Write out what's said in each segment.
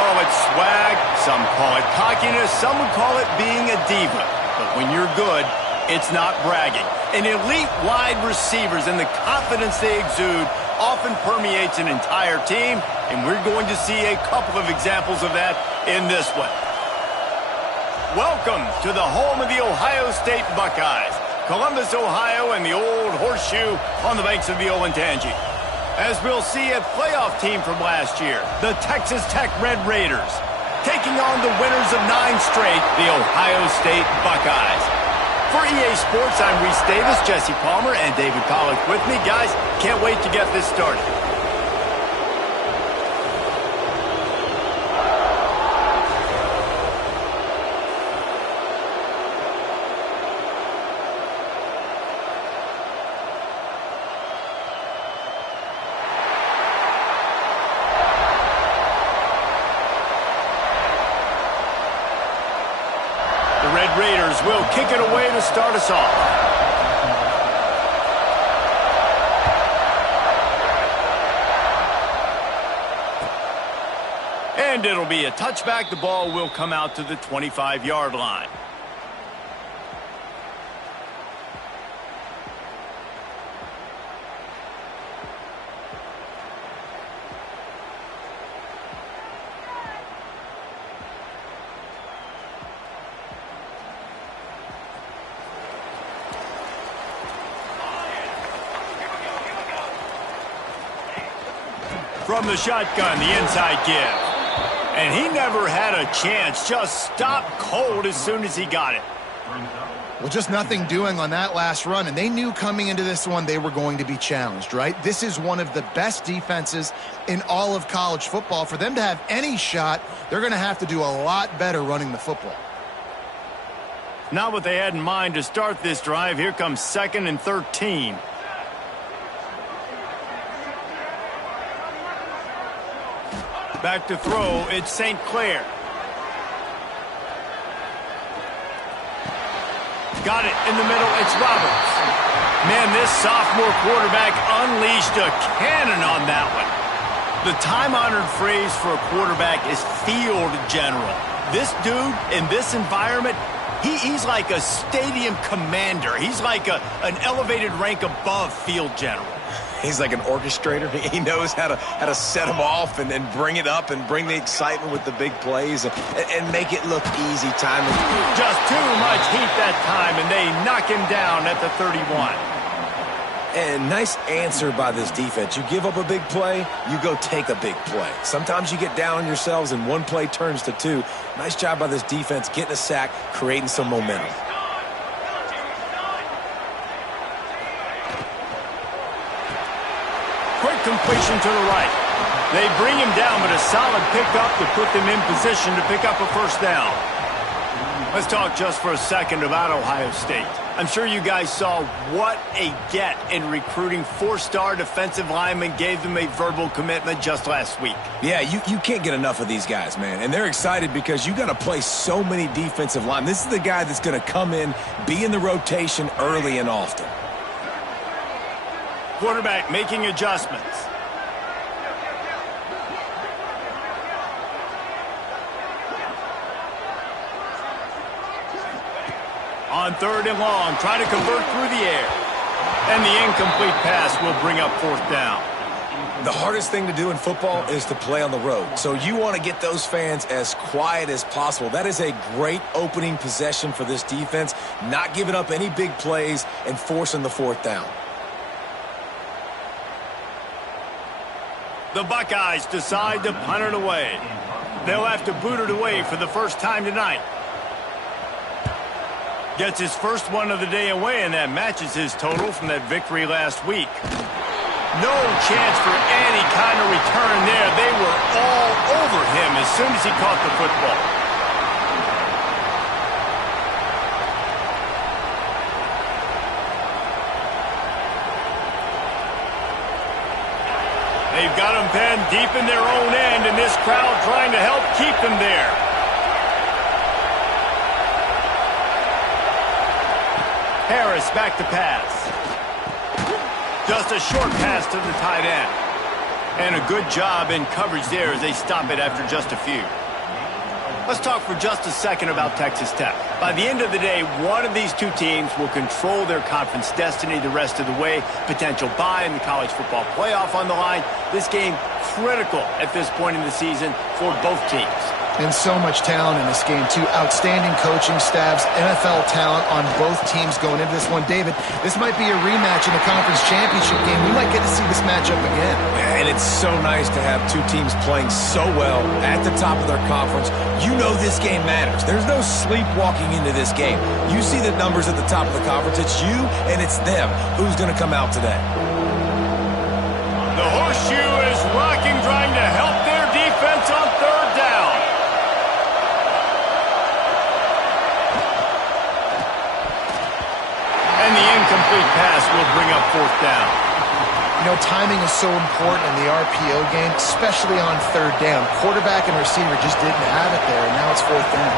call it swag, some call it cockiness, some would call it being a diva. But when you're good, it's not bragging. And elite wide receivers and the confidence they exude often permeates an entire team, and we're going to see a couple of examples of that in this one. Welcome to the home of the Ohio State Buckeyes, Columbus, Ohio, and the old horseshoe on the banks of the Olentangy. As we'll see, a playoff team from last year, the Texas Tech Red Raiders, taking on the winners of 9 straight, the Ohio State Buckeyes. For EA Sports, I'm Reese Davis, Jesse Palmer, and David Pollack with me. Guys, can't wait to get this started. Raiders will kick it away to start us off. And it'll be a touchback. The ball will come out to the 25-yard line. From the shotgun, the inside give. And he never had a chance. Just stopped cold as soon as he got it. Well, just nothing doing on that last run, and they knew coming into this one they were going to be challenged, right? This is one of the best defenses in all of college football. For them to have any shot, they're going to have to do a lot better running the football. Not what they had in mind to start this drive. Here comes 2nd and 13. Back to throw, it's St. Clair. Got it in the middle, it's Roberts. Man, this sophomore quarterback unleashed a cannon on that one. The time-honored phrase for a quarterback is field general. This dude, in this environment, he's like a stadium commander. He's like an elevated rank above field general. He's like an orchestrator. He knows how to set them off and bring it up and bring the excitement with the big plays and make it look easy time. Just too much heat that time, and they knock him down at the 31. And nice answer by this defense. You give up a big play, you go take a big play. Sometimes you get down on yourselves and one play turns to 2. Nice job by this defense getting a sack, creating some momentum. Quick completion to the right. They bring him down, but a solid pickup to put them in position to pick up a first down. Let's talk just for a second about Ohio State. I'm sure you guys saw what a get in recruiting 4-star defensive linemen, gave them a verbal commitment just last week. Yeah, you can't get enough of these guys, man. And they're excited because you got to play so many defensive linemen. This is the guy that's going to come in, be in the rotation early and often. Quarterback making adjustments. On 3rd and long, trying to convert through the air. And the incomplete pass will bring up 4th down. The hardest thing to do in football is to play on the road. So you want to get those fans as quiet as possible. That is a great opening possession for this defense, not giving up any big plays and forcing the 4th down. The Buckeyes decide to punt it away. They'll have to boot it away for the first time tonight. Gets his first one of the day away, and that matches his total from that victory last week. No chance for any kind of return there. They were all over him as soon as he caught the football. They've got them penned deep in their own end, and this crowd trying to help keep them there. Harris back to pass. Just a short pass to the tight end. And a good job in coverage there as they stop it after just a few. Let's talk for just a second about Texas Tech. By the end of the day, one of these two teams will control their conference destiny the rest of the way. Potential bye in the college football playoff on the line. This game critical at this point in the season for both teams. And so much talent in this game, too. Outstanding coaching staffs, NFL talent on both teams going into this one. David, this might be a rematch in the conference championship game. We might get to see this matchup again. And it's so nice to have two teams playing so well at the top of their conference. You know this game matters. There's no sleepwalking into this game. You see the numbers at the top of the conference. It's you and it's them. Who's going to come out today? The horseshoe is rocking, trying to help their defense on third down. And the incomplete pass will bring up fourth down. You know, timing is so important in the RPO game, especially on third down. Quarterback and receiver just didn't have it there, and now it's fourth down.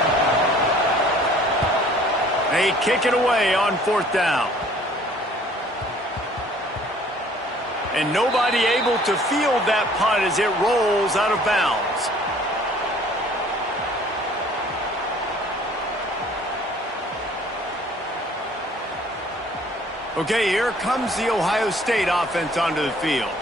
They kick it away on fourth down. And nobody able to field that punt as it rolls out of bounds. Okay, here comes the Ohio State offense onto the field.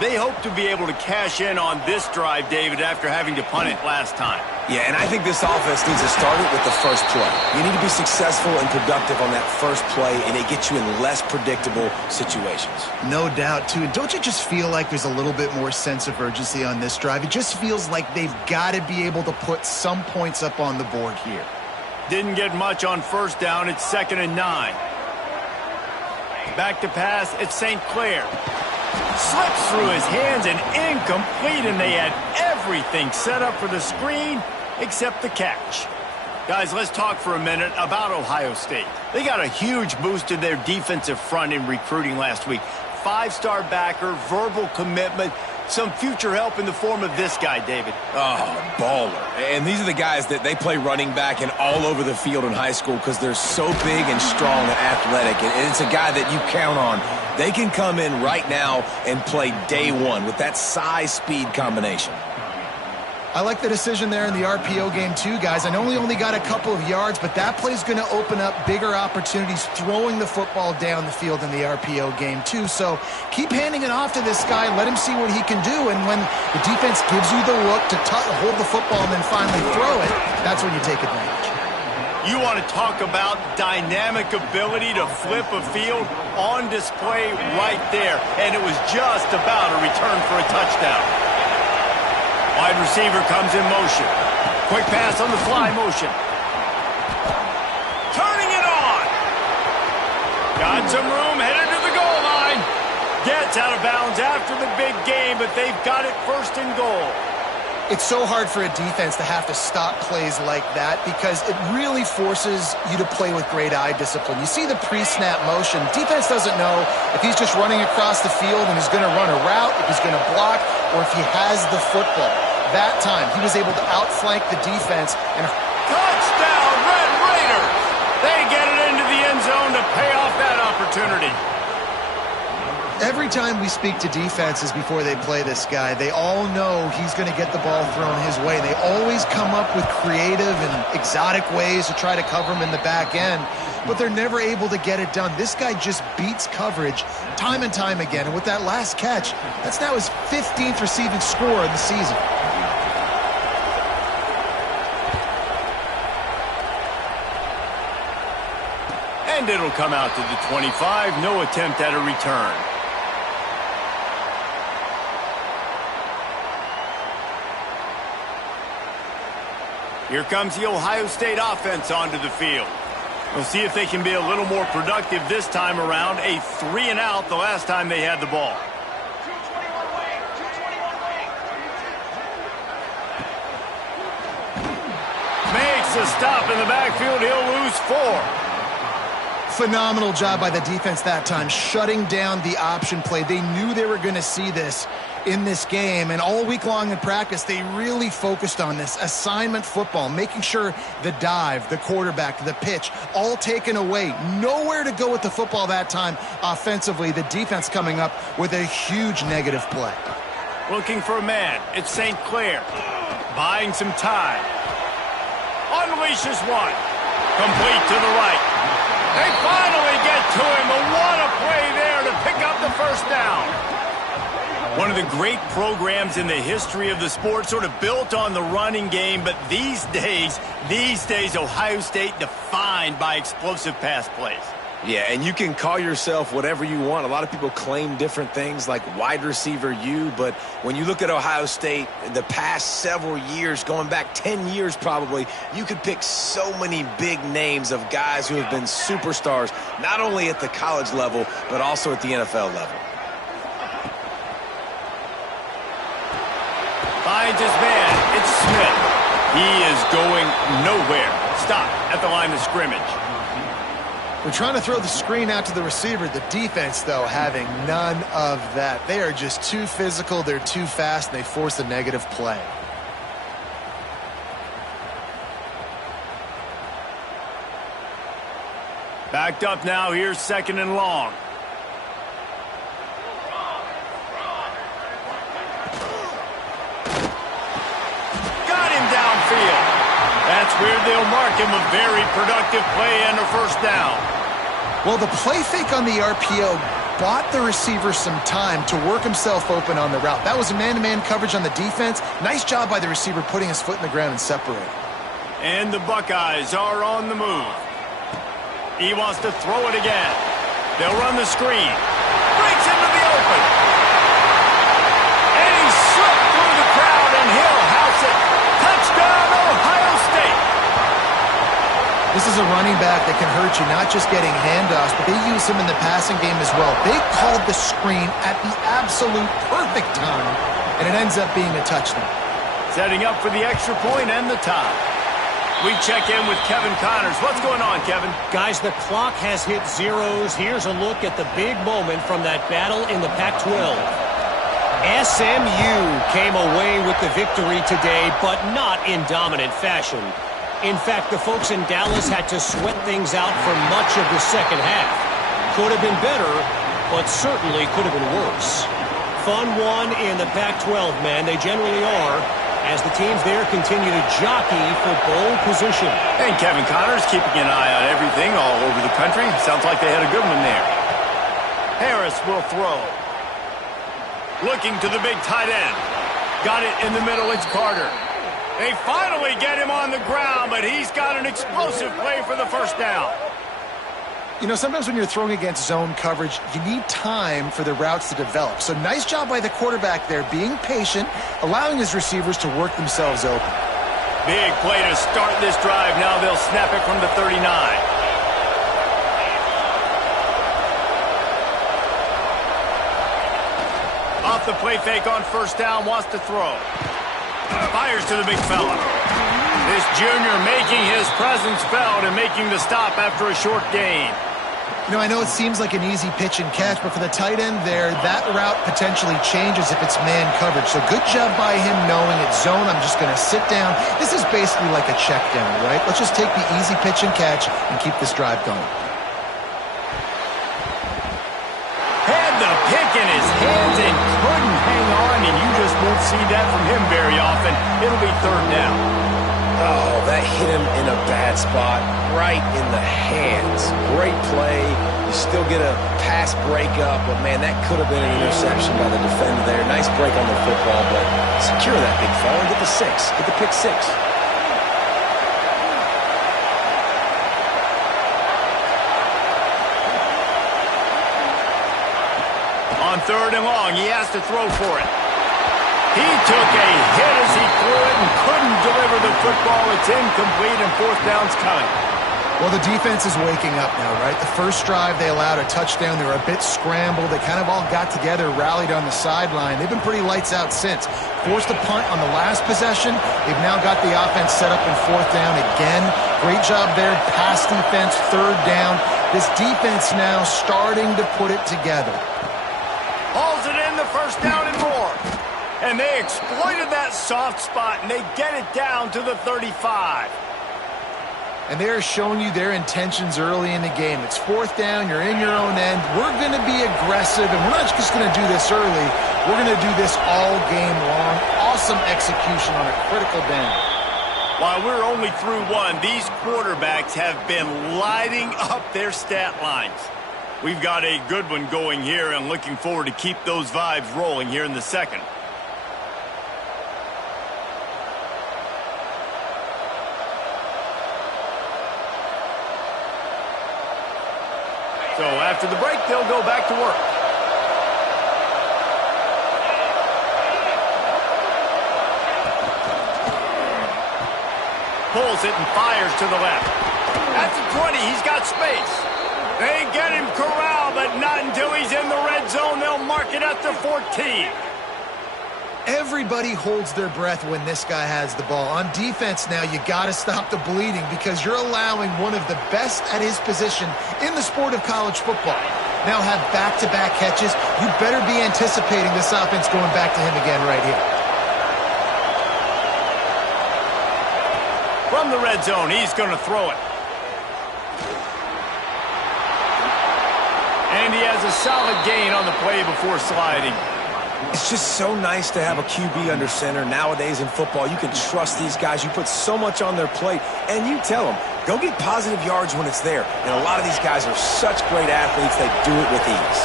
They hope to be able to cash in on this drive, David, after having to punt it last time. Yeah, and I think this offense needs to start it with the first play. You need to be successful and productive on that first play, and it gets you in less predictable situations. No doubt, too. And don't you just feel like there's a little bit more sense of urgency on this drive? It just feels like they've got to be able to put some points up on the board here. Didn't get much on first down. It's 2nd and 9. Back to pass, it's St. Clair. Slips through his hands and incomplete, and they had everything set up for the screen except the catch. Guys, let's talk for a minute about Ohio State. They got a huge boost to their defensive front in recruiting last week. 5-star backer, verbal commitment, some future help in the form of this guy, David. Oh, baller. And these are the guys that they play running back and all over the field in high school because they're so big and strong and athletic. And it's a guy that you count on. They can come in right now and play day one with that size-speed combination. I like the decision there in the RPO game too, guys. I know he only got a couple of yards, but that play's going to open up bigger opportunities throwing the football down the field in the RPO game too. So keep handing it off to this guy. Let him see what he can do. And when the defense gives you the look to hold the football and then finally throw it, that's when you take advantage. You want to talk about dynamic ability to flip a field on display right there. And it was just about a return for a touchdown. Wide receiver comes in motion. Quick pass on the fly motion. Turning it on. Got some room, headed to the goal line. Gets out of bounds after the big game, but they've got it 1st and goal. It's so hard for a defense to have to stop plays like that because it really forces you to play with great eye discipline. You see the pre-snap motion. Defense doesn't know if he's just running across the field and he's going to run a route, if he's going to block, or if he has the football. That time, he was able to outflank the defense. And touchdown, Red Raiders! They get it into the end zone to pay off that opportunity. every time we speak to defenses before they play this guy, they all know he's going to get the ball thrown his way. They always come up with creative and exotic ways to try to cover him in the back end, but they're never able to get it done. This guy just beats coverage time and time again. And with that last catch, that's now his 15th receiving score of the season. And it'll come out to the 25. No attempt at a return. Here comes the Ohio State offense onto the field. We'll see if they can be a little more productive this time around. A 3-and-out the last time they had the ball. Makes a stop in the backfield. He'll lose 4. Phenomenal job by the defense that time, shutting down the option play. They knew they were going to see this in this game, and all week long in practice, they really focused on this assignment football, making sure the dive, the quarterback, the pitch, all taken away. Nowhere to go with the football that time offensively. The defense coming up with a huge negative play. Looking for a man. It's St. Clair. Buying some time. Unleashes one. Complete to the right. They finally get to him. But what a play there to pick up the first down. One of the great programs in the history of the sport, sort of built on the running game. But these days, Ohio State defined by explosive pass plays. Yeah, and you can call yourself whatever you want. A lot of people claim different things like wide receiver U, but when you look at Ohio State, the past several years, going back 10 years probably, you could pick so many big names of guys who have been superstars, not only at the college level, but also at the NFL level. Finds his man. It's Smith. He is going nowhere. Stop at the line of scrimmage. They're trying to throw the screen out to the receiver. The defense, though, having none of that. They are just too physical. They're too fast, and they force a negative play. Backed up now. Here's 2nd and long. Got him downfield. That's where they'll mark him. A very productive play and a first down. Well, the play fake on the RPO bought the receiver some time to work himself open on the route. That was a man-to-man coverage on the defense. Nice job by the receiver putting his foot in the ground and separating. And the Buckeyes are on the move. He wants to throw it again. They'll run the screen. Breaks into the open. And he slipped through the crowd, and he'll house it. Touchdown, Ohio State. This is a running back that can hurt you, not just getting handoffs, but they use him in the passing game as well. They called the screen at the absolute perfect time, and it ends up being a touchdown. Setting up for the extra point and the tie. We check in with Kevin Connors. What's going on, Kevin? Guys, the clock has hit zeros. Here's a look at the big moment from that battle in the Pac-12. SMU came away with the victory today, but not in dominant fashion. In fact, the folks in Dallas had to sweat things out for much of the second half. Could have been better, but certainly could have been worse. Fun one in the Pac-12, man. They generally are, as the teams there continue to jockey for bowl position. And Kevin Connors keeping an eye on everything all over the country. Sounds like they had a good one there. Harris will throw. Looking to the big tight end. Got it in the middle. It's Carter. They finally get him on the ground, but he's got an explosive play for the first down. You know, sometimes when you're throwing against zone coverage, you need time for the routes to develop. So nice job by the quarterback there, being patient, allowing his receivers to work themselves open. Big play to start this drive. Now they'll snap it from the 39. Off the play fake on first down, wants to throw. Fires to the big fella. This junior making his presence felt and making the stop after a short gain. You know, I know it seems like an easy pitch and catch, but for the tight end there, that route potentially changes if it's man coverage. So good job by him knowing it's zone. I'm just going to sit down. This is basically like a check down, right? Let's just take the easy pitch and catch and keep this drive going. Had the pick in his hands and couldn't hang on, and you just won't see that from him very often. It'll be third down. Oh, that hit him in a bad spot, right in the hands. Great play. You still get a pass breakup, but, man, that could have been an interception by the defender there. Nice break on the football, but secure that big fella and get the 6. Get the pick 6. On third and long, he has to throw for it. He took a hit as he threw it and couldn't deliver the football. It's incomplete, and fourth down's coming. Well, the defense is waking up now, right? The first drive, they allowed a touchdown. They were a bit scrambled. They kind of all got together, rallied on the sideline. They've been pretty lights out since. Forced a punt on the last possession. They've now got the offense set up in fourth down again. Great job there. Pass defense, third down. This defense now starting to put it together. Hauls it in, the first down and more. And they exploited that soft spot, and they get it down to the 35. and they're showing you their intentions early in the game. It's fourth down. You're in your own end. We're going to be aggressive, and we're not just going to do this early. We're going to do this all game long. Awesome execution on a critical down. While we're only through one, these quarterbacks have been lighting up their stat lines. We've got a good one going here, and looking forward to keep those vibes rolling here in the second. So after the break, they'll go back to work. Pulls it and fires to the left. At the 20, he's got space. They get him corralled, but not until he's in the red zone. They'll mark it at the 14. Everybody holds their breath when this guy has the ball. On defense now, you got to stop the bleeding because you're allowing one of the best at his position in the sport of college football. Now have back-to-back catches. You better be anticipating this offense going back to him again right here. From the red zone, he's going to throw it. And he has a solid gain on the play before sliding. It's just so nice to have a QB under center. Nowadays in football, you can trust these guys. You put so much on their plate, and you tell them, go get positive yards when it's there. And a lot of these guys are such great athletes, they do it with ease.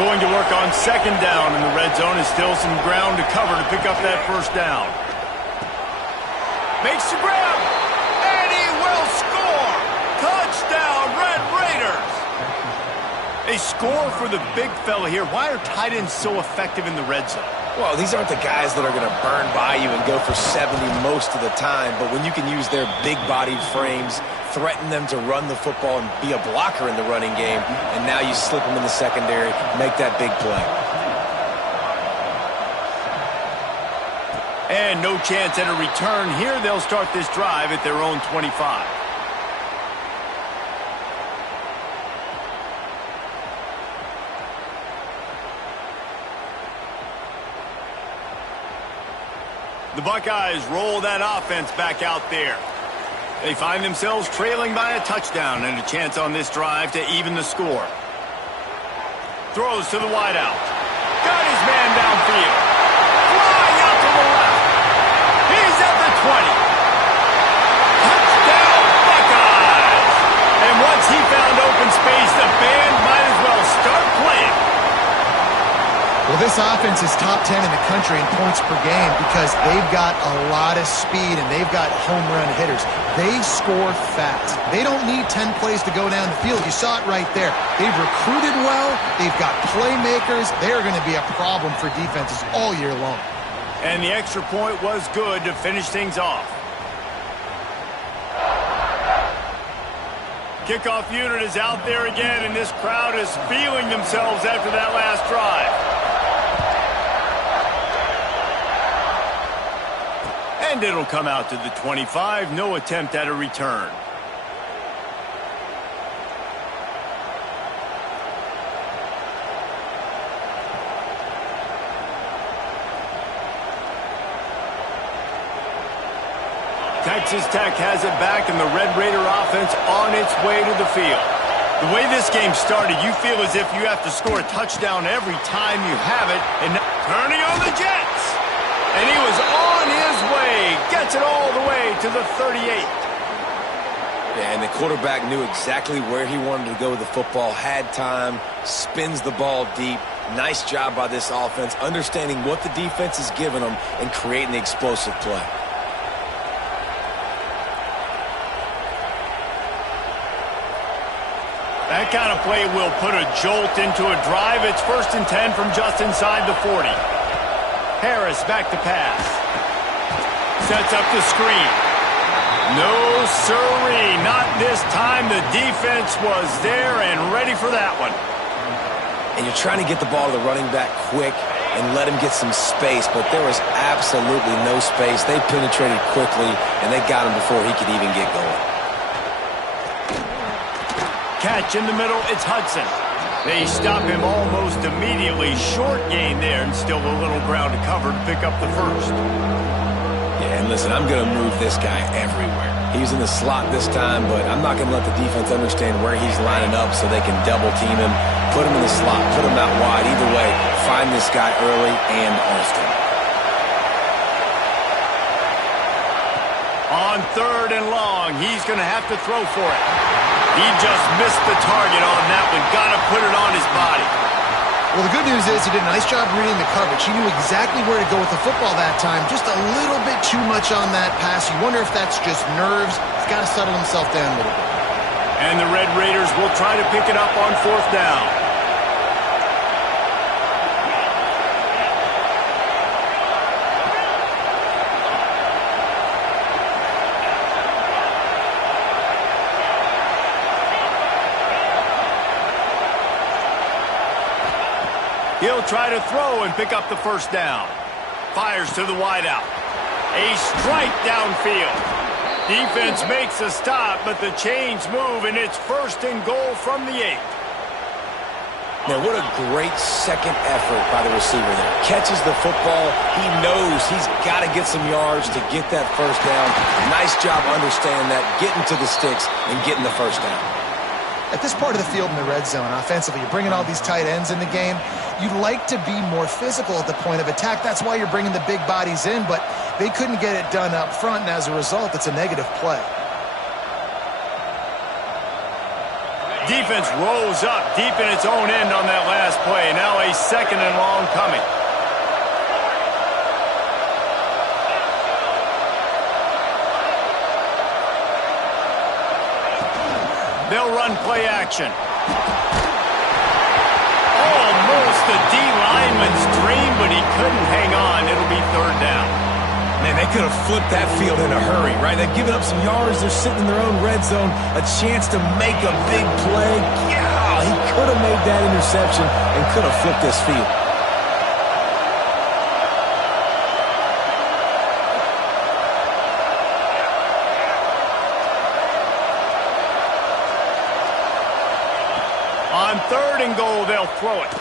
Going to work on second down in the red zone is still some ground to cover to pick up that first down. Makes the grab, and he will score! Touchdown, Red Raiders! A score for the big fella here. Why are tight ends so effective in the red zone? Well, these aren't the guys that are going to burn by you and go for 70 most of the time, but when you can use their big-bodied frames, threaten them to run the football and be a blocker in the running game, and now you slip them in the secondary, make that big play. And no chance at a return here. They'll start this drive at their own 25. The Buckeyes roll that offense back out there. They find themselves trailing by a touchdown and a chance on this drive to even the score. Throws to the wideout. Got his man downfield. Flying out to the left. He's at the 20. Touchdown, Buckeyes! And once he found open space, the band might as well start playing. Well, this offense is top 10 in the country in points per game because they've got a lot of speed and they've got home run hitters. They score fast. They don't need 10 plays to go down the field. You saw it right there. They've recruited well. They've got playmakers. They're going to be a problem for defenses all year long. And the extra point was good to finish things off. Kickoff unit is out there again, and this crowd is feeling themselves after that last drive. And it'll come out to the 25. No attempt at a return. Texas Tech has it back, and the Red Raider offense on its way to the field. The way this game started, you feel as if you have to score a touchdown every time you have it. And turning on the Jets. And he was on his way. Gets it all the way to the 38. Yeah, and the quarterback knew exactly where he wanted to go with the football, had time, spins the ball deep. Nice job by this offense, understanding what the defense is giving them and creating the explosive play. That kind of play will put a jolt into a drive. It's 1st and 10 from just inside the 40. Harris back to pass. Sets up the screen. No siree, not this time. The defense was there and ready for that one. And you're trying to get the ball to the running back quick and let him get some space, but there was absolutely no space. They penetrated quickly, and they got him before he could even get going. Catch in the middle, it's Hudson. They stop him almost immediately. Short gain there, and still a little ground to cover to pick up the first. Yeah, and listen, I'm going to move this guy everywhere. He's in the slot this time, but I'm not going to let the defense understand where he's lining up so they can double team him, put him in the slot, put him out wide. Either way, find this guy early and often. On 3rd and long, he's going to have to throw for it. He just missed the target on that one. Got to put it on his body. Well, the good news is he did a nice job reading the coverage. He knew exactly where to go with the football that time. Just a little bit too much on that pass. You wonder if that's just nerves. He's got to settle himself down a little bit. And the Red Raiders will try to pick it up on 4th down. He'll try to throw and pick up the 1st down. Fires to the wideout. A strike downfield. Defense makes a stop, but the chains move, and it's 1st and goal from the 8. Now, what a great second effort by the receiver there. Catches the football. He knows he's got to get some yards to get that 1st down. Nice job understanding that, getting to the sticks and getting the 1st down. At this part of the field in the red zone, offensively, you're bringing all these tight ends in the game. You'd like to be more physical at the point of attack. That's why you're bringing the big bodies in, but they couldn't get it done up front, and as a result, it's a negative play. Defense rolls up deep in its own end on that last play. Now a 2nd and long coming. They'll run play action. Almost a D lineman's dream, but he couldn't hang on. It'll be 3rd down. Man, they could have flipped that field in a hurry, right? They've given up some yards. They're sitting in their own red zone. A chance to make a big play. Yeah, he could have made that interception and could have flipped this field. On 3rd and goal, they'll throw it.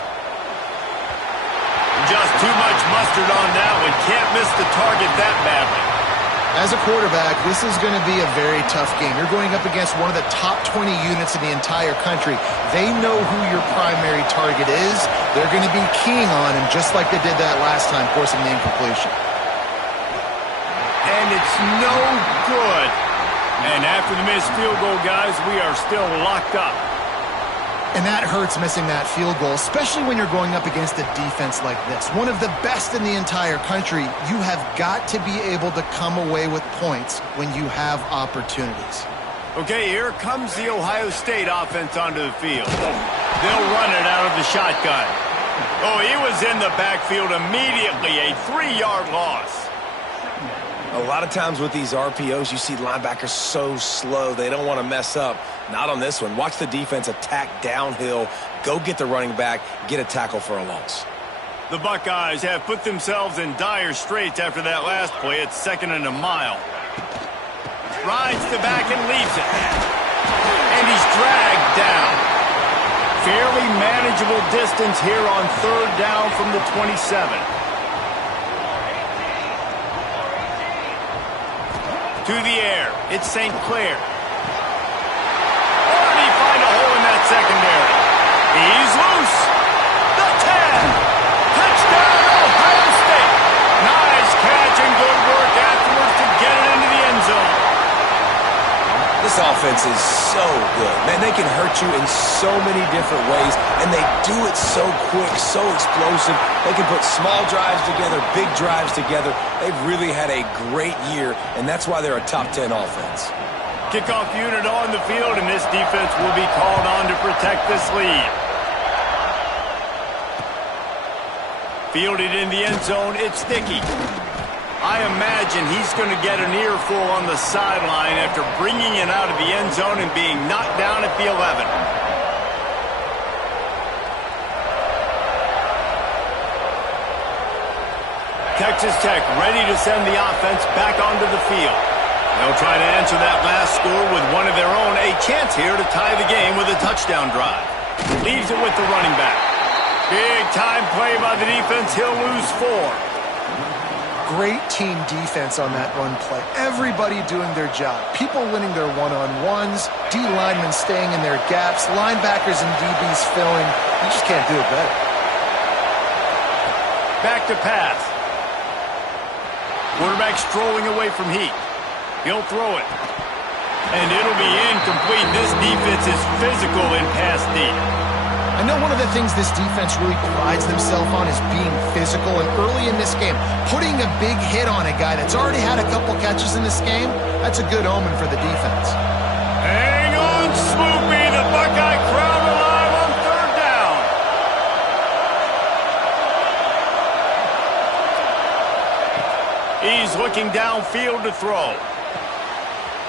Just too much mustard on that one. Can't miss the target that badly. As a quarterback, this is going to be a very tough game. You're going up against one of the top 20 units in the entire country. They know who your primary target is. They're going to be keying on him, just like they did that last time, forcing the incompletion. And it's no good. And after the missed field goal, guys, we are still locked up. And that hurts, missing that field goal, especially when you're going up against a defense like this. One of the best in the entire country. You have got to be able to come away with points when you have opportunities. Okay, here comes the Ohio State offense onto the field. They'll run it out of the shotgun. Oh, he was in the backfield immediately. A 3-yard loss. A lot of times with these RPOs, you see linebackers so slow, they don't want to mess up. Not on this one. Watch the defense attack downhill, go get the running back, get a tackle for a loss. The Buckeyes have put themselves in dire straits after that last play. It's 2nd and a mile. Rides the back and leaves it. And he's dragged down. Fairly manageable distance here on 3rd down from the 27. To the air, it's St. Clair. Oh, and he find a hole in that secondary. He's loose. The 10. Touchdown, Ohio State. Nice catch and good work afterwards to get it into the end zone. This offense is so good. Man, they can hurt you in so many different ways, and they do it so quick, so explosive. They can put small drives together, big drives together. They've really had a great year, and that's why they're a top 10 offense. Kickoff unit on the field, and this defense will be called on to protect this lead. Fielded in the end zone, it's Dickey. I imagine he's going to get an earful on the sideline after bringing it out of the end zone and being knocked down at the 11. Texas Tech ready to send the offense back onto the field. They'll try to answer that last score with one of their own. A chance here to tie the game with a touchdown drive. Leaves it with the running back. Big time play by the defense. He'll lose 4. great team defense on that run play. Everybody doing their job. People winning their one-on-ones, D linemen staying in their gaps, linebackers and DBs filling. You just can't do it better. Back to pass. Quarterback strolling away from heat. He'll throw it. And it'll be incomplete. This defense is physical in pass deep. I know one of the things this defense really prides themselves on is being physical, and early in this game, putting a big hit on a guy that's already had a couple catches in this game, that's a good omen for the defense. Hang on, Swoopy. The Buckeye crowd alive on third down. He's looking downfield to throw.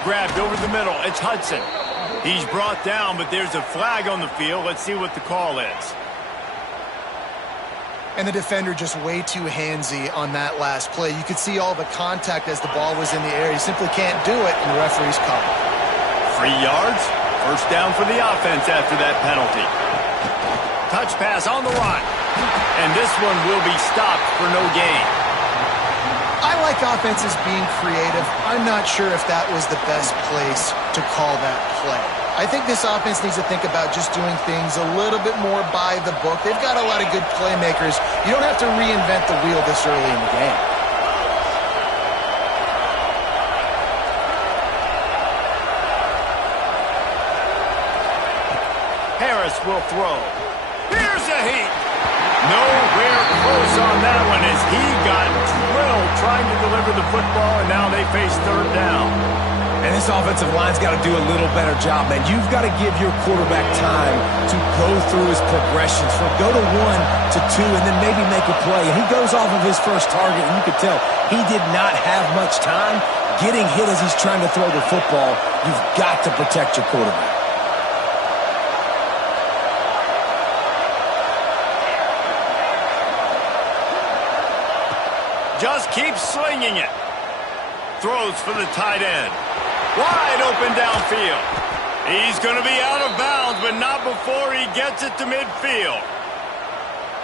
Grabbed over the middle. It's Hudson. He's brought down, but there's a flag on the field. Let's see what the call is. And the defender just way too handsy on that last play. You could see all the contact as the ball was in the air. He simply can't do it, and the referee's called. 3 yards. First down for the offense after that penalty. Touch pass on the run. And this one will be stopped for no gain. I like offenses being creative. I'm not sure if that was the best place to call that play. I think this offense needs to think about just doing things a little bit more by the book. They've got a lot of good playmakers. You don't have to reinvent the wheel this early in the game. Harris will throw. Here's a heat. Nowhere close on that one as he got drilled trying to deliver the football, and now they face third down. And this offensive line's got to do a little better job, man. You've got to give your quarterback time to go through his progressions from go to 1 to 2 and then maybe make a play. And he goes off of his first target, and you could tell he did not have much time getting hit as he's trying to throw the football. You've got to protect your quarterback. Just keeps slinging it. Throws for the tight end. Wide open downfield. He's going to be out of bounds, but not before he gets it to midfield.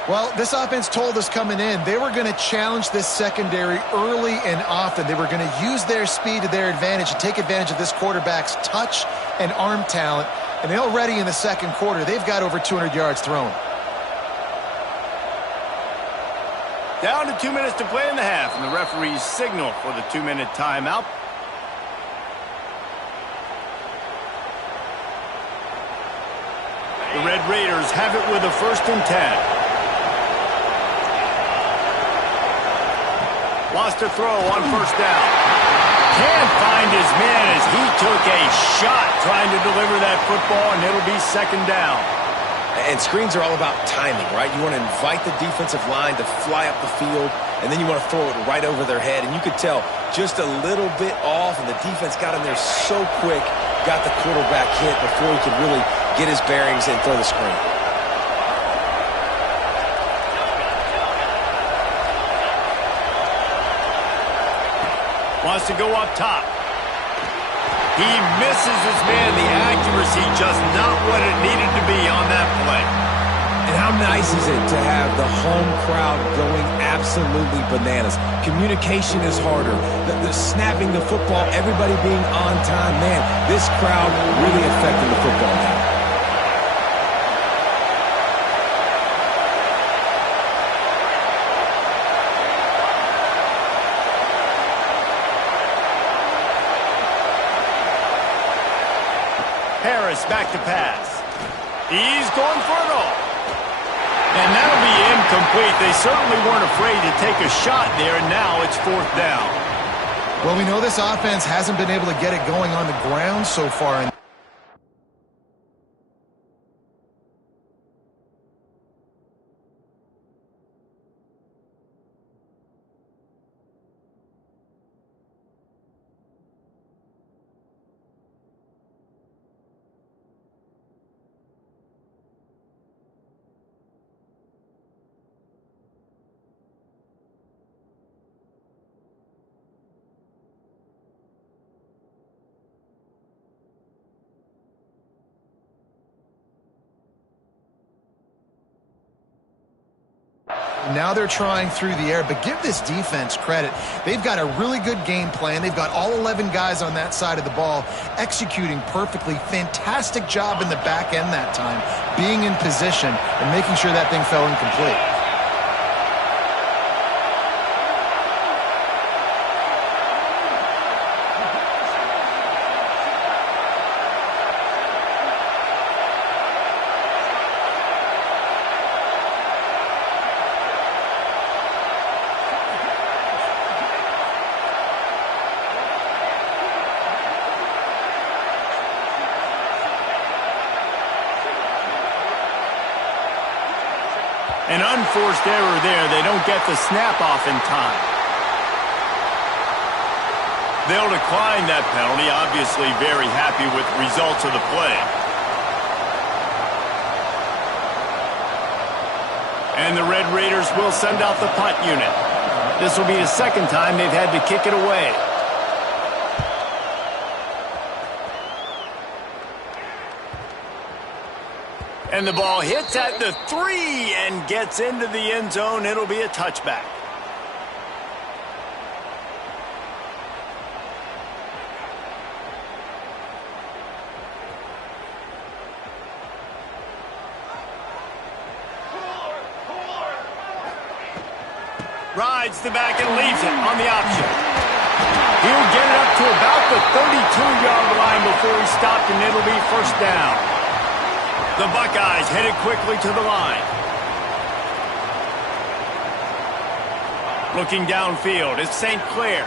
Well, this offense told us coming in they were going to challenge this secondary early and often. They were going to use their speed to their advantage and take advantage of this quarterback's touch and arm talent. And already in the second quarter, they've got over 200 yards thrown. Down to 2 minutes to play in the half, and the referees signal for the 2-minute timeout. The Red Raiders have it with a 1st and 10. Lost a throw on 1st down. Can't find his man as he took a shot trying to deliver that football, and it'll be 2nd down. And screens are all about timing, right? You want to invite the defensive line to fly up the field, and then you want to throw it right over their head. And you could tell just a little bit off, and the defense got in there so quick, got the quarterback hit before he could really get his bearings and throw the screen. Wants to go up top. He misses his man. The accuracy just not what it needed to be on that play. And how nice is it to have the home crowd going absolutely bananas? Communication is harder. The snapping the football, everybody being on time. Man, this crowd really affecting the football game. Harris back to pass. He's going for it all. And that'll be incomplete. They certainly weren't afraid to take a shot there, and now it's 4th down. Well, we know this offense hasn't been able to get it going on the ground so far. Now they're trying through the air, but give this defense credit. They've got a really good game plan. They've got all 11 guys on that side of the ball executing perfectly. Fantastic job in the back end that time, being in position and making sure that thing fell incomplete. An unforced error there. They don't get the snap off in time. They'll decline that penalty. Obviously very happy with the results of the play. And the Red Raiders will send out the punt unit. This will be the second time they've had to kick it away. And the ball hits at the 3 and gets into the end zone. It'll be a touchback. Rides the back and leaves it on the option. He'll get it up to about the 32-yard line before he stopped, and it'll be first down. The Buckeyes headed quickly to the line. Looking downfield, it's St. Clair.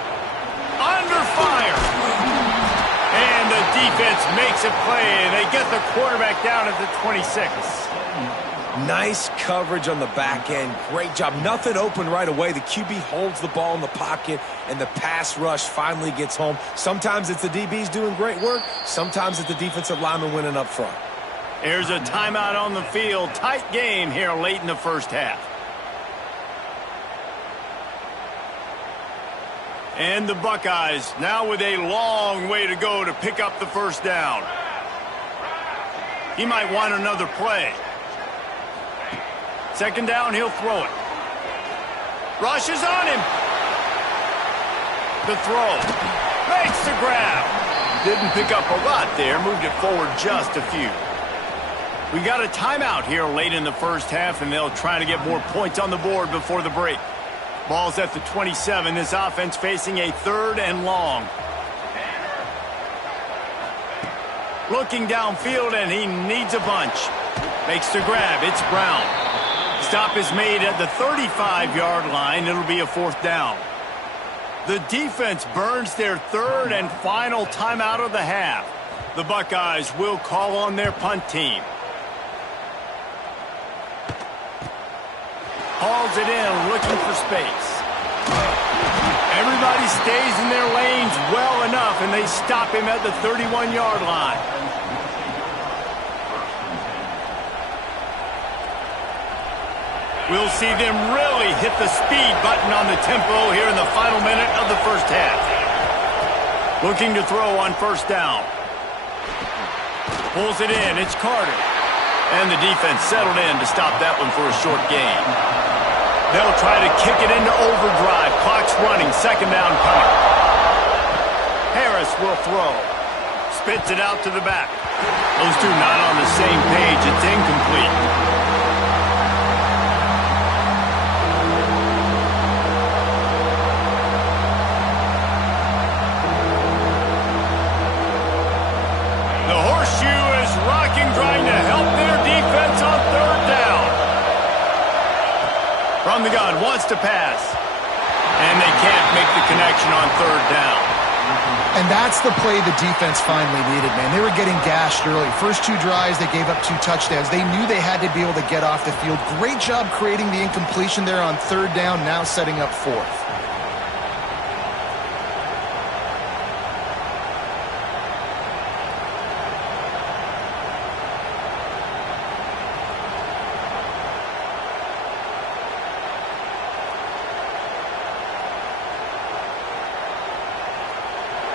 Under fire. And the defense makes a play, and they get the quarterback down at the 26. Nice coverage on the back end. Great job. Nothing open right away. The QB holds the ball in the pocket, and the pass rush finally gets home. Sometimes it's the DBs doing great work. Sometimes it's the defensive lineman winning up front. There's a timeout on the field. Tight game here late in the first half. And the Buckeyes now with a long way to go to pick up the first down. He might want another play. Second down, he'll throw it. Rushes on him. The throw. Makes the grab. Didn't pick up a lot there. Moved it forward just a few. We got a timeout here late in the first half, and they'll try to get more points on the board before the break. Ball's at the 27. This offense facing a 3rd and long. Looking downfield, and he needs a bunch. Makes the grab. It's Brown. Stop is made at the 35-yard line. It'll be a 4th down. The defense burns their 3rd and final timeout of the half. The Buckeyes will call on their punt team. Hauls it in, looking for space. Everybody stays in their lanes well enough, and they stop him at the 31-yard line. We'll see them really hit the speed button on the tempo here in the final minute of the first half. Looking to throw on first down. Pulls it in, it's Carter. And the defense settled in to stop that one for a short gain. They'll try to kick it into overdrive. Clock's running. Second down coming. Harris will throw. Spits it out to the back. Those two not on the same page. It's incomplete. The horseshoe is rocking, trying to help their defense on third down. From the gun, wants to pass. And they can't make the connection on third down. And that's the play the defense finally needed, man. They were getting gashed early. First 2 drives, they gave up 2 touchdowns. They knew they had to be able to get off the field. Great job creating the incompletion there on third down, now setting up 4th.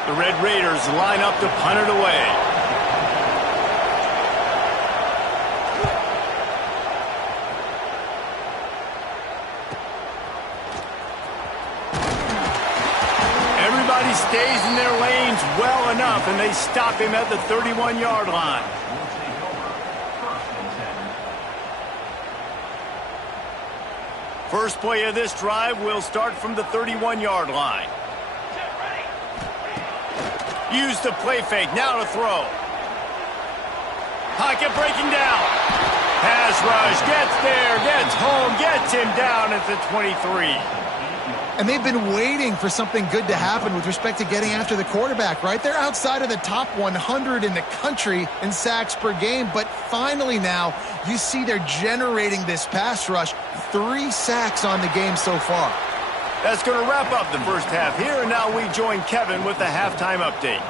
The Red Raiders line up to punt it away. He stays in their lanes well enough, and they stop him at the 31-yard line. First play of this drive will start from the 31-yard line. Use the play fake, now to throw. Pocket breaking down. Pass rush, gets there, gets home, gets him down at the 23. And they've been waiting for something good to happen with respect to getting after the quarterback, right? They're outside of the top 100 in the country in sacks per game, but finally now you see they're generating this pass rush. 3 sacks on the game so far. That's going to wrap up the first half here, and now we join Kevin with the halftime update.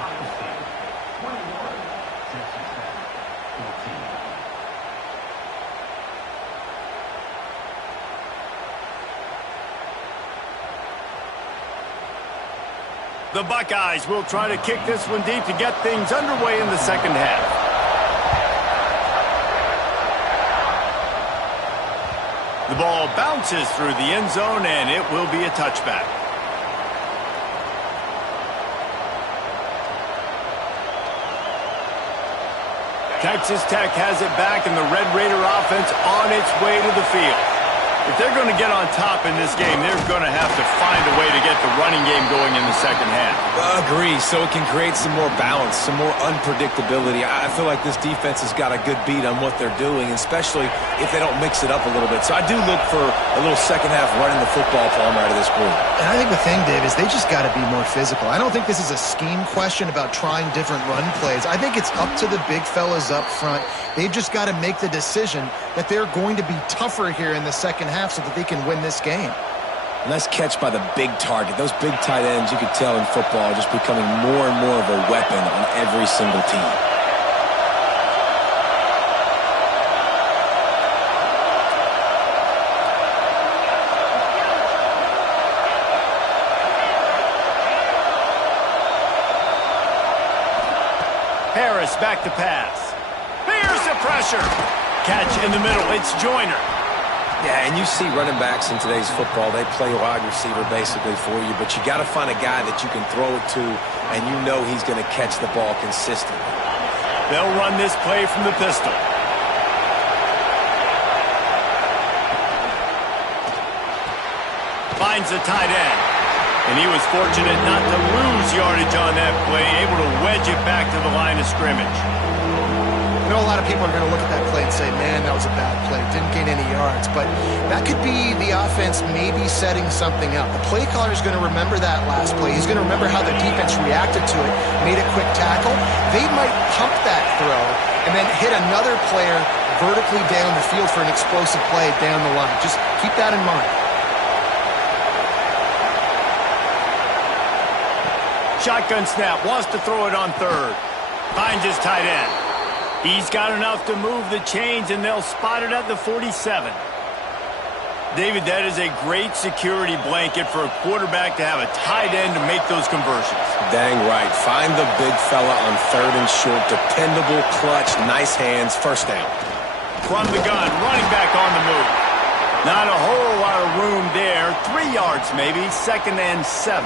The Buckeyes will try to kick this one deep to get things underway in the second half. The ball bounces through the end zone, and it will be a touchback. Texas Tech has it back, and the Red Raider offense on its way to the field. If they're going to get on top in this game, they're going to have to find a way to get the running game going in the second half. Agree, so it can create some more balance, some more unpredictability. I feel like this defense has got a good beat on what they're doing, especially if they don't mix it up a little bit. So I do look for a little second half running the football from out of this group. And I think the thing, Dave, is they just got to be more physical. I don't think this is a scheme question about trying different run plays. I think it's up to the big fellas up front. They've just got to make the decision that they're going to be tougher here in the second half so that they can win this game. Nice catch by the big target. Those big tight ends, you could tell in football, are just becoming more and more of a weapon on every single team. Harris back to pass. Here's the pressure. Catch in the middle. It's Joyner. Yeah, and you see running backs in today's football, they play wide receiver basically for you, but you got to find a guy that you can throw it to, and you know he's going to catch the ball consistently. They'll run this play from the pistol. Finds the tight end. And he was fortunate not to lose yardage on that play, able to wedge it back to the line of scrimmage. I know a lot of people are going to look at that play and say, man, that was a bad play. Didn't gain any yards. But that could be the offense maybe setting something up. The play caller is going to remember that last play. He's going to remember how the defense reacted to it, made a quick tackle. They might pump that throw and then hit another player vertically down the field for an explosive play down the line. Just keep that in mind. Shotgun snap, wants to throw it on third. Finds his tight end. He's got enough to move the chains, and they'll spot it at the 47. David, that is a great security blanket for a quarterback to have a tight end to make those conversions. Dang right. Find the big fella on third and short. Dependable, clutch, nice hands, first down. From the gun, running back on the move. Not a whole lot of room there. 3 yards maybe, 2nd and 7.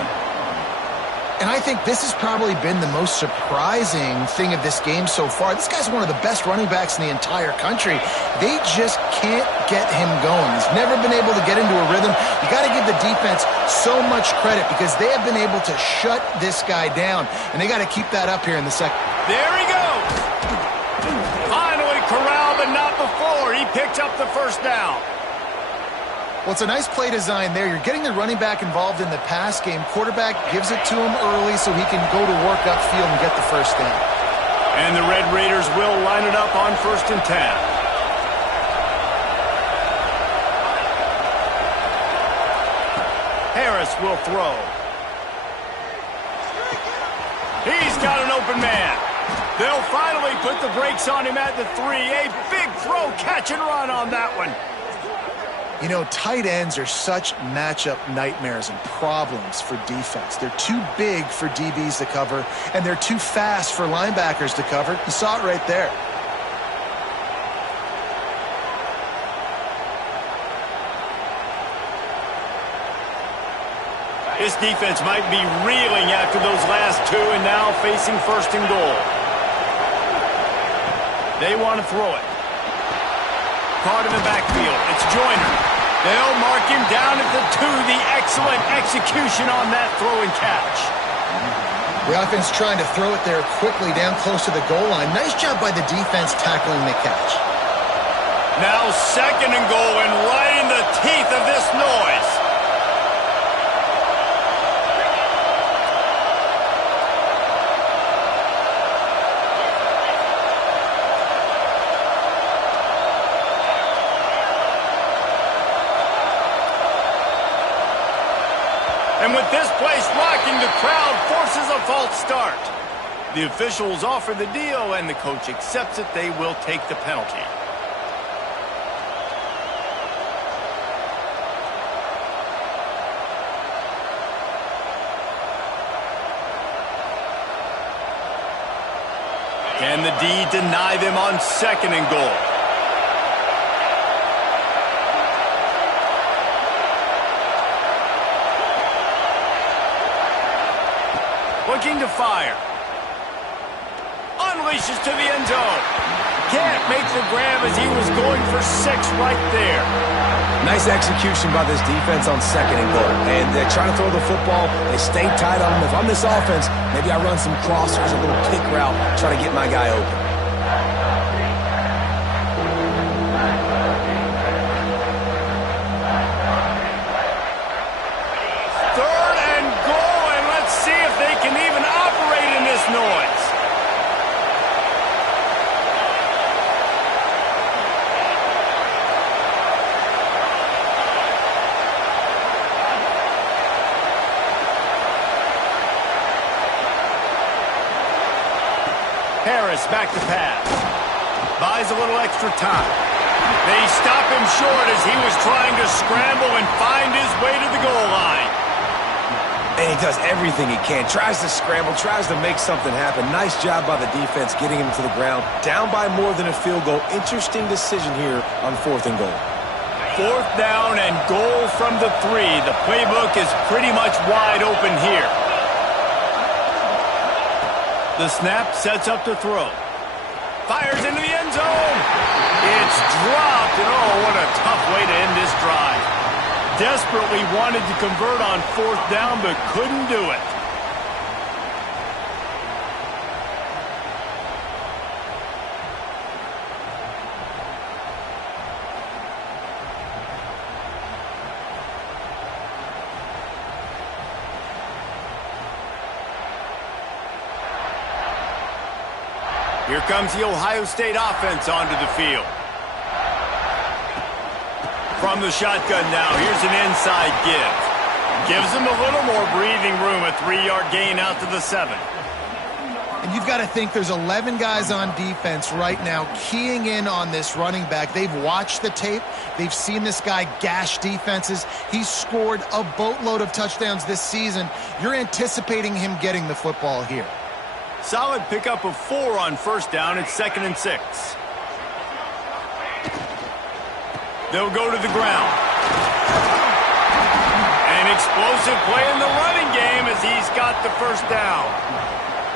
And I think this has probably been the most surprising thing of this game so far. This guy's one of the best running backs in the entire country. They just can't get him going. He's never been able to get into a rhythm. You got to give the defense so much credit because they have been able to shut this guy down. And they got to keep that up here in the second. There he goes. Finally corralled, but not before. He picked up the first down. Well, it's a nice play design there. You're getting the running back involved in the pass game. Quarterback gives it to him early so he can go to work upfield and get the first down. And the Red Raiders will line it up on 1st and 10. Harris will throw. He's got an open man. They'll finally put the brakes on him at the 3. A big throw, catch and run on that one. You know, tight ends are such matchup nightmares and problems for defense. They're too big for DBs to cover, and they're too fast for linebackers to cover. You saw it right there. This defense might be reeling after those last two and now facing first and goal. They want to throw it. Caught in the backfield. It's Joyner. They'll mark him down at the 2. The excellent execution on that throw and catch. The offense trying to throw it there quickly down close to the goal line. Nice job by the defense tackling the catch. Now second and goal and right in the teeth of this noise. And with this place rocking, the crowd forces a false start. The officials offer the deal, and the coach accepts it. They will take the penalty. Can the D deny them on second and goal? Looking to fire. Unleashes to the end zone. Can't make the grab as he was going for 6 right there. Nice execution by this defense on second and goal. And they're trying to throw the football. They stay tight on him. If I'm this offense, maybe I run some crossers, a little pick route, try to get my guy open. Third and goal, and let's see if they can even operate in this noise. Harris back to pass. Buys a little extra time. They stop him short as he was trying to scramble and find his way to the goal line. And he does everything he can. Tries to scramble, tries to make something happen. Nice job by the defense getting him to the ground. Down by more than a field goal. Interesting decision here on fourth and goal. Fourth down and goal from the 3. The playbook is pretty much wide open here. The snap sets up to throw. Fires into the end zone. It's dropped, and oh, what a tough way to end this drive. Desperately wanted to convert on fourth down, but couldn't do it. Here comes the Ohio State offense onto the field. From the shotgun now, here's an inside give. Gives them a little more breathing room, a 3-yard gain out to the 7. And you've got to think there's 11 guys on defense right now keying in on this running back. They've watched the tape. They've seen this guy gash defenses. He's scored a boatload of touchdowns this season. You're anticipating him getting the football here. Solid pickup of 4 on first down. It's 2nd and 6. They'll go to the ground. An explosive play in the running game as he's got the first down.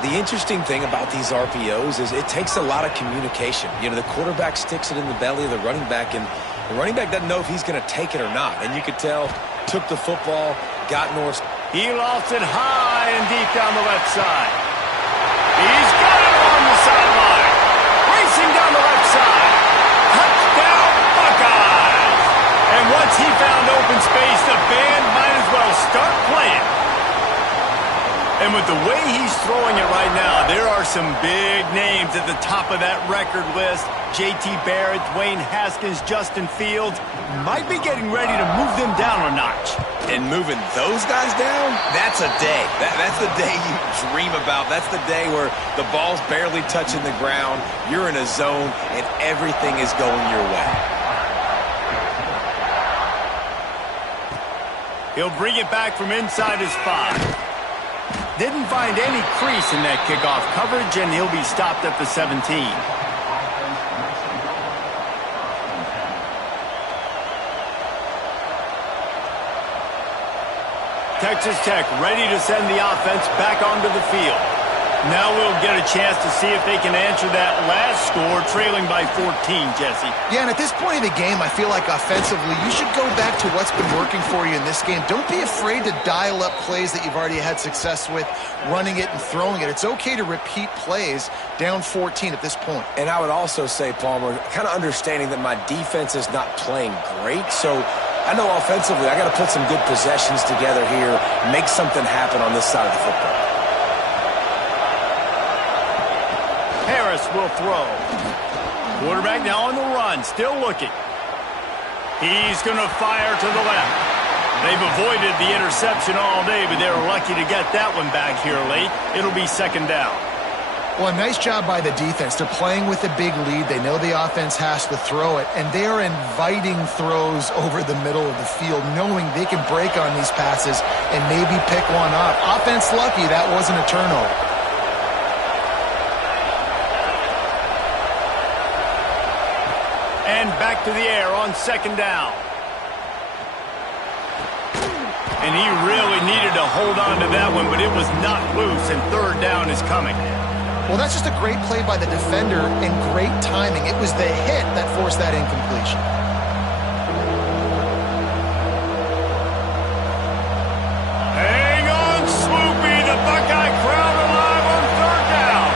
The interesting thing about these RPOs is it takes a lot of communication. You know, the quarterback sticks it in the belly of the running back, and the running back doesn't know if he's going to take it or not. And you could tell, took the football, got north. He lofts it high and deep down the left side. He's got it on the sideline. Racing down the left side. Touchdown, Buckeyes. And once he found open space, the band might as well start playing. And with the way he's throwing it right now, there are some big names at the top of that record list. J.T. Barrett, Dwayne Haskins, Justin Fields might be getting ready to move them down a notch. And moving those guys down, that's a day. That's the day you dream about. That's the day where the ball's barely touching the ground, you're in a zone, and everything is going your way. He'll bring it back from inside his 5. Didn't find any crease in that kickoff coverage, and he'll be stopped at the 17. Texas Tech ready to send the offense back onto the field. Now we'll get a chance to see if they can answer that last score, trailing by 14, Jesse. Yeah, and at this point of the game, I feel like offensively, you should go back to what's been working for you in this game. Don't be afraid to dial up plays that you've already had success with, running it and throwing it. It's okay to repeat plays down 14 at this point. And I would also say, Palmer, kind of understanding that my defense is not playing great, so I know offensively I got to put some good possessions together here, make something happen on this side of the football. Harris will throw. Quarterback now on the run, still looking. He's going to fire to the left. They've avoided the interception all day, but they were lucky to get that one back here late. It'll be second down. Well, a nice job by the defense. They're playing with a big lead. They know the offense has to throw it, and they are inviting throws over the middle of the field, knowing they can break on these passes and maybe pick one up. Offense lucky that wasn't a turnover. And back to the air on second down. And he really needed to hold on to that one, but it was not loose, and third down is coming. Well, that's just a great play by the defender and great timing. It was the hit that forced that incompletion. Hang on, Swoopy. The Buckeye crowd alive on third down.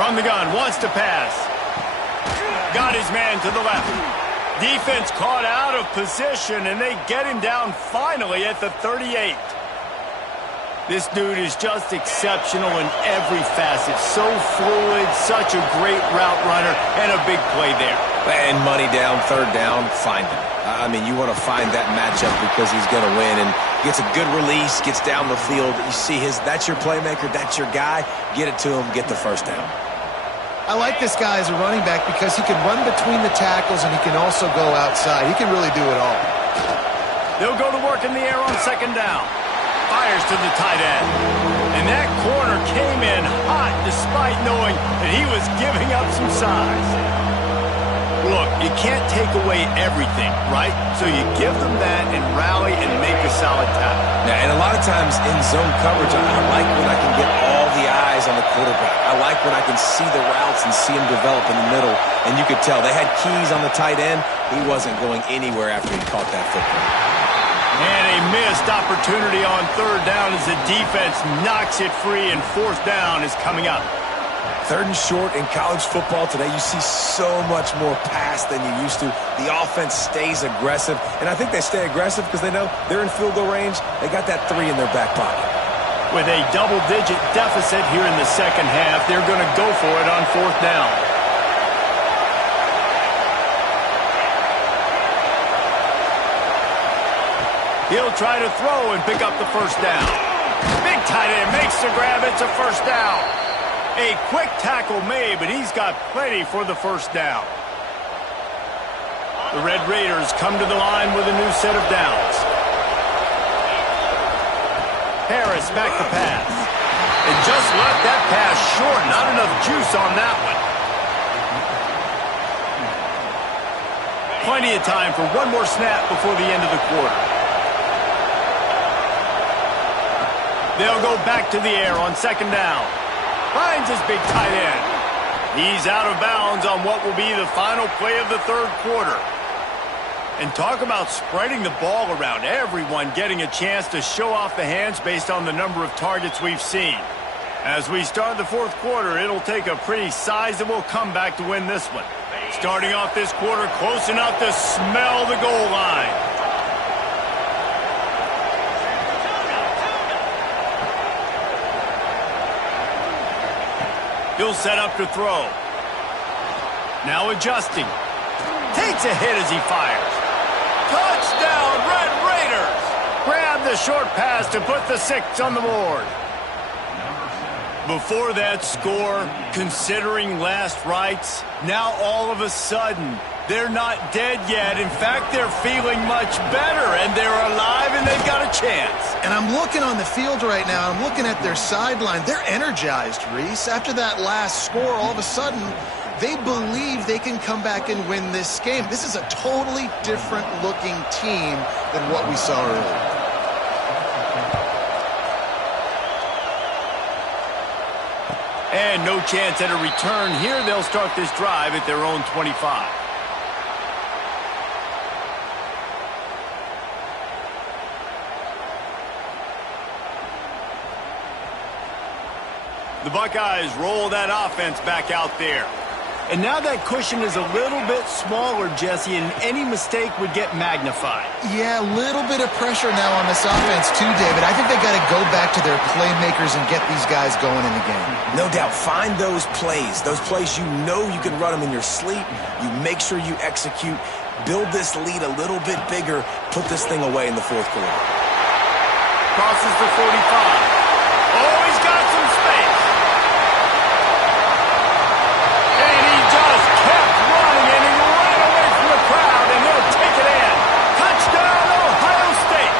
From the gun, wants to pass. Got his man to the left. Defense caught out of position, and they get him down finally at the 38. This dude is just exceptional in every facet. So fluid, such a great route runner, and a big play there. And money down, third down, find him. I mean, you want to find that matchup because he's going to win, and gets a good release, gets down the field. You see that's your playmaker, that's your guy. Get it to him, get the first down. I like this guy as a running back because he can run between the tackles and he can also go outside. He can really do it all. They'll go to work in the air on second down. Fires to the tight end. And that corner came in hot despite knowing that he was giving up some size. Look, you can't take away everything, right? So you give them that and rally and make a solid tackle. Now, and a lot of times in zone coverage, I like when I can get all the eyes on the quarterback. I like when I can see the routes and see him develop in the middle. And you could tell they had keys on the tight end. He wasn't going anywhere after he caught that football. And a missed opportunity on third down as the defense knocks it free, and fourth down is coming up. Third and short in college football today, you see so much more pass than you used to. The offense stays aggressive, and I think they stay aggressive because they know they're in field goal range. They got that 3 in their back pocket. With a double-digit deficit here in the second half, they're going to go for it on fourth down. He'll try to throw and pick up the first down. Big tight end makes the grab. It's a first down. A quick tackle made, but he's got plenty for the first down. The Red Raiders come to the line with a new set of downs. Harris back to pass. And just left that pass short. Not enough juice on that one. Plenty of time for one more snap before the end of the quarter. They'll go back to the air on second down. Finds his big tight end. He's out of bounds on what will be the final play of the third quarter. And talk about spreading the ball around. Everyone getting a chance to show off the hands based on the number of targets we've seen. As we start the fourth quarter, it'll take a pretty sizable comeback to win this one. Starting off this quarter close enough to smell the goal line. He'll set up to throw. Now adjusting. Takes a hit as he fires. Touchdown, Red Raiders! Grab the short pass to put the 6 on the board. Before that score, considering last rites, now all of a sudden, they're not dead yet. In fact, they're feeling much better, and they're alive, and they've got a chance. And I'm looking on the field right now. I'm looking at their sideline. They're energized, Reese. After that last score, all of a sudden, They believe they can come back and win this game. This is a totally different looking team than what we saw earlier. And no chance at a return here. They'll start this drive at their own 25. The Buckeyes roll that offense back out there. And now that cushion is a little bit smaller, Jesse, and any mistake would get magnified. Yeah, a little bit of pressure now on this offense too, David. I think they got to go back to their playmakers and get these guys going in the game. No doubt. Find those plays you know you can run them in your sleep. You make sure you execute. Build this lead a little bit bigger. Put this thing away in the fourth quarter. Crosses the 45. Oh, he's got some space. And he just kept running, and he ran away from the crowd, and he'll take it in. Touchdown, Ohio State.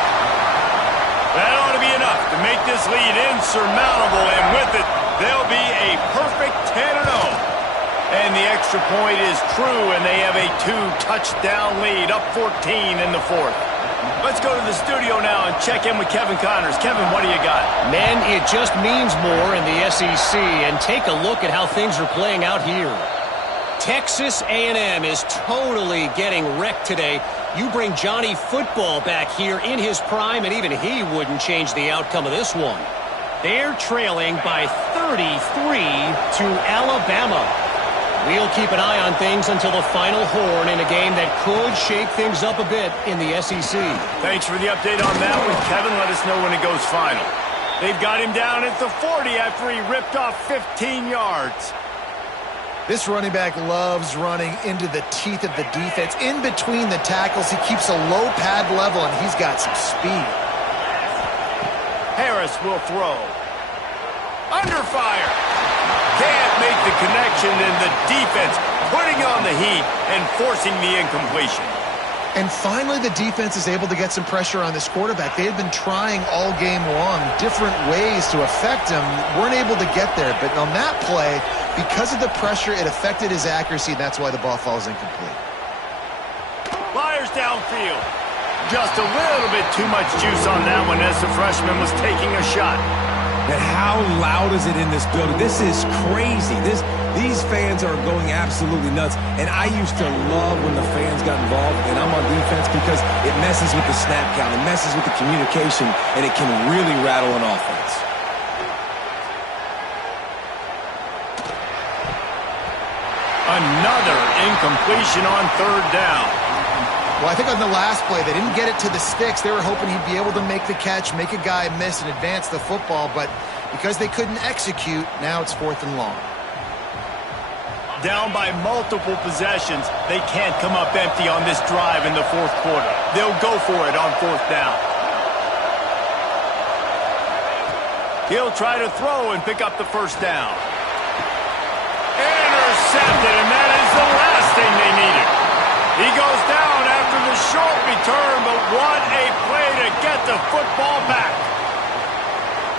That ought to be enough to make this lead insurmountable, and with it, they'll be a perfect 10-0. And the extra point is true, and they have a 2-touchdown lead, up 14 in the fourth. Let's go to the studio now and check in with Kevin Connors. Kevin, what do you got? Man, it just means more in the SEC, and take a look at how things are playing out here. Texas A&M is totally getting wrecked today. You bring Johnny Football back here in his prime, and even he wouldn't change the outcome of this one. They're trailing by 33 to Alabama. We'll keep an eye on things until the final horn in a game that could shake things up a bit in the SEC. Thanks for the update on that one, Kevin. Let us know when it goes final. They've got him down at the 40 after he ripped off 15 yards. This running back loves running into the teeth of the defense. In between the tackles, he keeps a low pad level, and he's got some speed. Harris will throw. Under fire. Can't make the connection, and the defense putting on the heat and forcing the incompletion. And finally, the defense is able to get some pressure on this quarterback. They had been trying all game long different ways to affect him, weren't able to get there. But on that play, because of the pressure, it affected his accuracy, and that's why the ball falls incomplete. Fires downfield. Just a little bit too much juice on that one as the freshman was taking a shot. And how loud is it in this building? This is crazy. These fans are going absolutely nuts. And I used to love when the fans got involved, and I'm on defense, because it messes with the snap count, it messes with the communication, and it can really rattle an offense. Another incompletion on third down. Well, I think on the last play, they didn't get it to the sticks. They were hoping he'd be able to make the catch, make a guy miss, and advance the football. But because they couldn't execute, now it's 4th and long. Down by multiple possessions, they can't come up empty on this drive in the fourth quarter. They'll go for it on 4th down. He'll try to throw and pick up the first down. Intercepted, and that is the last thing they needed. He goes down after the short return, but what a play to get the football back.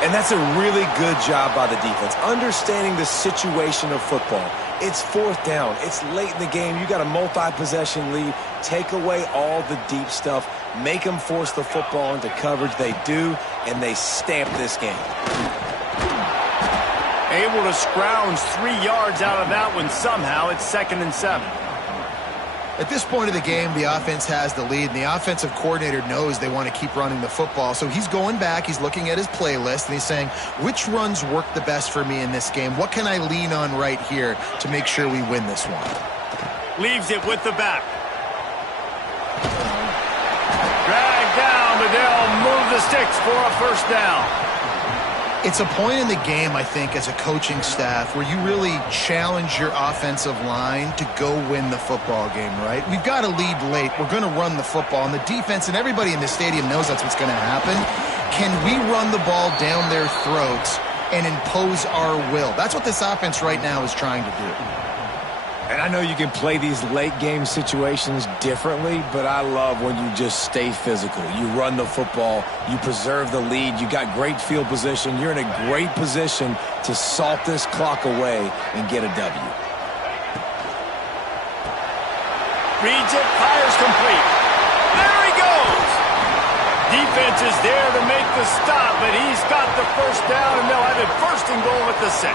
And that's a really good job by the defense, understanding the situation of football. It's 4th down. It's late in the game. You got a multi-possession lead. Take away all the deep stuff. Make them force the football into coverage. They do, and they stamp this game. Able to scrounge 3 yards out of that one somehow. It's 2nd and 7. At this point of the game, the offense has the lead, and the offensive coordinator knows they want to keep running the football. So he's going back, he's looking at his playlist, and he's saying, which runs work the best for me in this game? What can I lean on right here to make sure we win this one? Leaves it with the back. Dragged down, but they'll move the sticks for a first down. It's a point in the game, I think, as a coaching staff where you really challenge your offensive line to go win the football game, right? We've got to lead late. We're going to run the football, and the defense and everybody in the stadium knows that's what's going to happen. Can we run the ball down their throats and impose our will? That's what this offense right now is trying to do. And I know you can play these late game situations differently, but I love when you just stay physical. You run the football, you preserve the lead, you got great field position, you're in a great position to salt this clock away and get a W. Reads it, fires complete. There he goes. Defense is there to make the stop, but he's got the first down, and they'll have it first and goal at the 6.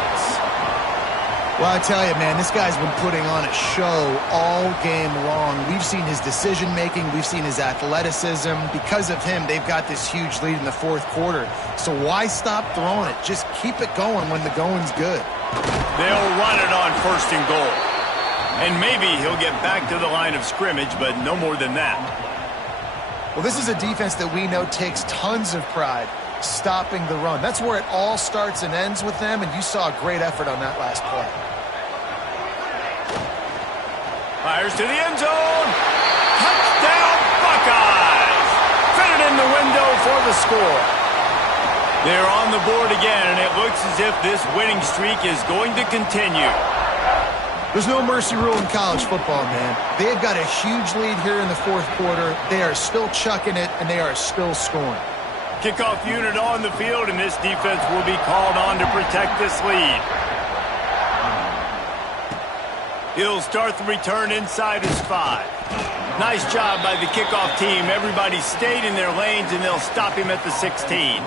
Well, I tell you, man, this guy's been putting on a show all game long. We've seen his decision-making. We've seen his athleticism. Because of him, they've got this huge lead in the fourth quarter. So why stop throwing it? Just keep it going when the going's good. They'll run it on first and goal. And maybe he'll get back to the line of scrimmage, but no more than that. Well, this is a defense that we know takes tons of pride stopping the run. That's where it all starts and ends with them, and you saw a great effort on that last play. Fires to the end zone. Touchdown, Buckeyes! Fitted in the window for the score. They're on the board again, and it looks as if this winning streak is going to continue. There's no mercy rule in college football, man. They've got a huge lead here in the fourth quarter. They are still chucking it, and they are still scoring. Kickoff unit on the field, and this defense will be called on to protect this lead. He'll start the return inside his 5. Nice job by the kickoff team. Everybody stayed in their lanes, and they'll stop him at the 16.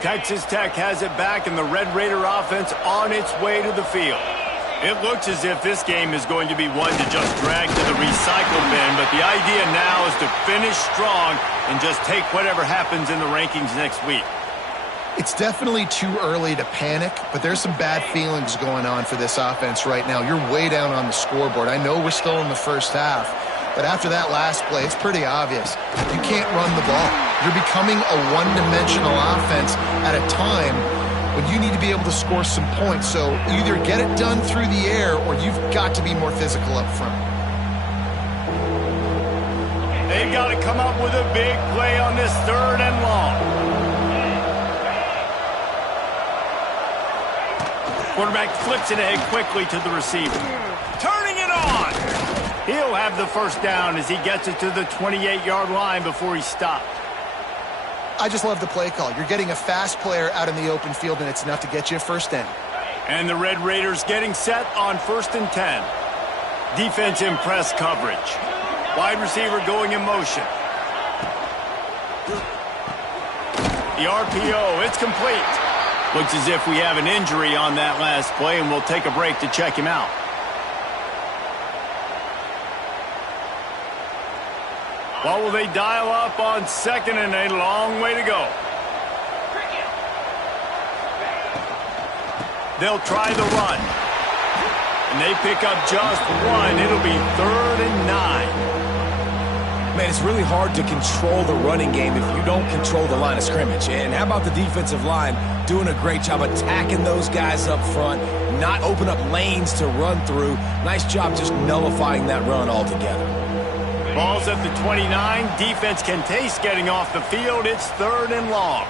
Texas Tech has it back, and the Red Raider offense on its way to the field. It looks as if this game is going to be one to just drag to the recycle bin, but the idea now is to finish strong and just take whatever happens in the rankings next week. It's definitely too early to panic, but there's some bad feelings going on for this offense right now. You're way down on the scoreboard. I know we're still in the first half, but after that last play, it's pretty obvious. You can't run the ball. You're becoming a one-dimensional offense at a time when you need to be able to score some points. So either get it done through the air or you've got to be more physical up front. They've got to come up with a big play on this 3rd and long. Quarterback flips it ahead quickly to the receiver. Turning it on. He'll have the first down as he gets it to the 28-yard line before he stopped. I just love the play call. You're getting a fast player out in the open field, and it's enough to get you a first down. And the Red Raiders getting set on 1st and 10. Defense in press coverage. Wide receiver going in motion. The RPO, it's complete. Looks as if we have an injury on that last play, and we'll take a break to check him out. What will they dial up on 2nd and a long way to go? They'll try the run. And they pick up just 1. It'll be 3rd and 9. Man, it's really hard to control the running game if you don't control the line of scrimmage. And how about the defensive line doing a great job attacking those guys up front, not open up lanes to run through. Nice job just nullifying that run altogether. Ball's at the 29. Defense can taste getting off the field. It's 3rd and long.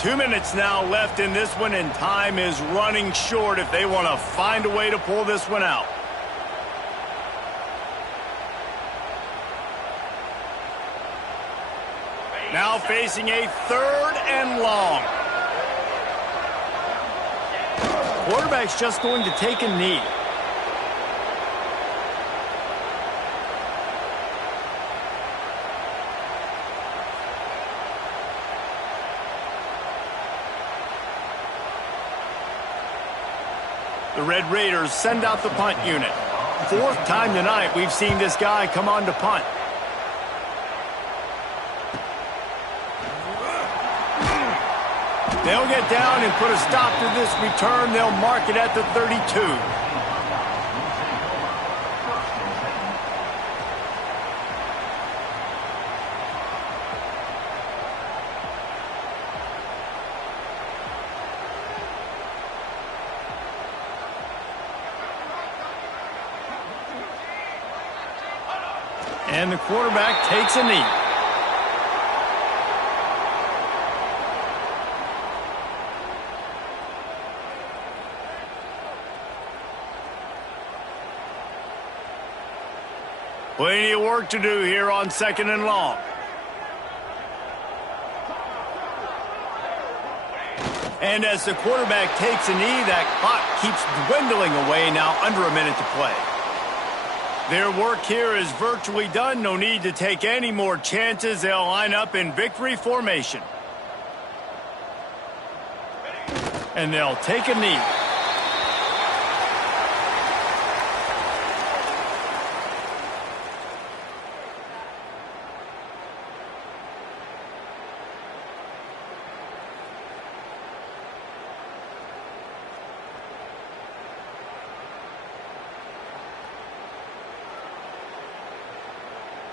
2 minutes now left in this one, and time is running short if they want to find a way to pull this one out. Now facing a 3rd and long. Quarterback's just going to take a knee. The Red Raiders send out the punt unit. 4th time tonight we've seen this guy come on to punt. They'll get down and put a stop to this return. They'll mark it at the 32. And the quarterback takes a knee. Plenty of work to do here on 2nd and long. And as the quarterback takes a knee, that clock keeps dwindling away, now under a minute to play. Their work here is virtually done. No need to take any more chances. They'll line up in victory formation. And they'll take a knee.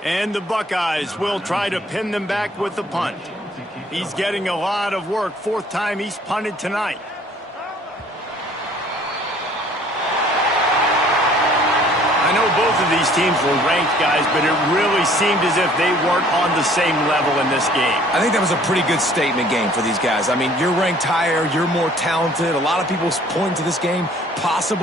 And the Buckeyes will try to pin them back with the punt. He's getting a lot of work. Fourth time he's punted tonight. I know both of these teams were ranked, guys, but it really seemed as if they weren't on the same level in this game. I think that was a pretty good statement game for these guys. I mean, you're ranked higher, you're more talented. A lot of people point to this game possible.